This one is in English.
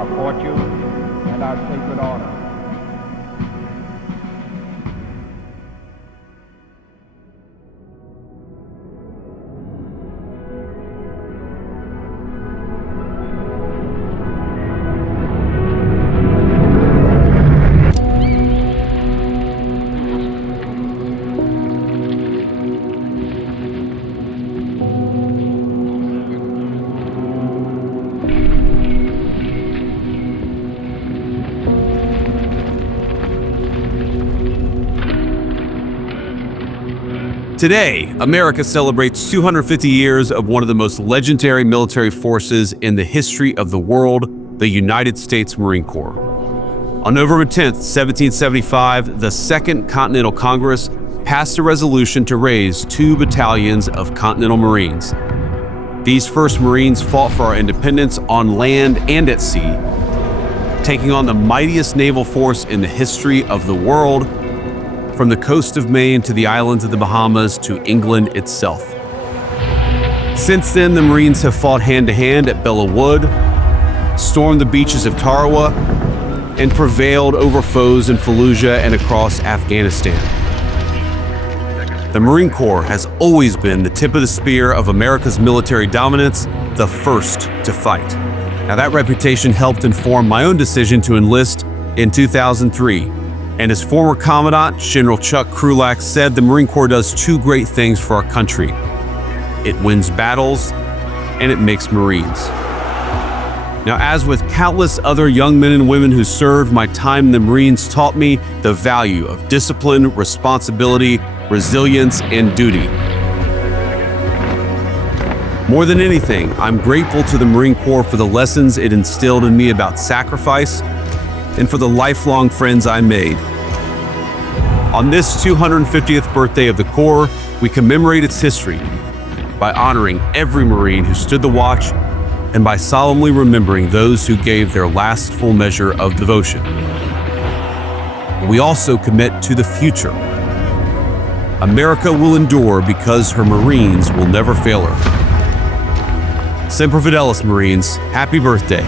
our fortune and our sacred honor. Today, America celebrates 250 years of one of the most legendary military forces in the history of the world, the United States Marine Corps. On November 10, 1775, the Second Continental Congress passed a resolution to raise 2 battalions of Continental Marines. These first Marines fought for our independence on land and at sea, taking on the mightiest naval force in the history of the world, from the coast of Maine to the islands of the Bahamas to England itself. Since then, the Marines have fought hand-to-hand at Belleau Wood, stormed the beaches of Tarawa, and prevailed over foes in Fallujah and across Afghanistan. The Marine Corps has always been the tip of the spear of America's military dominance, the first to fight. Now, that reputation helped inform my own decision to enlist in 2003. And as former Commandant General Chuck Krulak said, the Marine Corps does 2 great things for our country. It wins battles, and it makes Marines. Now, as with countless other young men and women who served, my time in the Marines taught me the value of discipline, responsibility, resilience, and duty. More than anything, I'm grateful to the Marine Corps for the lessons it instilled in me about sacrifice and for the lifelong friends I made. On this 250th birthday of the Corps, we commemorate its history by honoring every Marine who stood the watch and by solemnly remembering those who gave their last full measure of devotion. We also commit to the future. America will endure because her Marines will never fail her. Semper Fidelis, Marines. Happy birthday.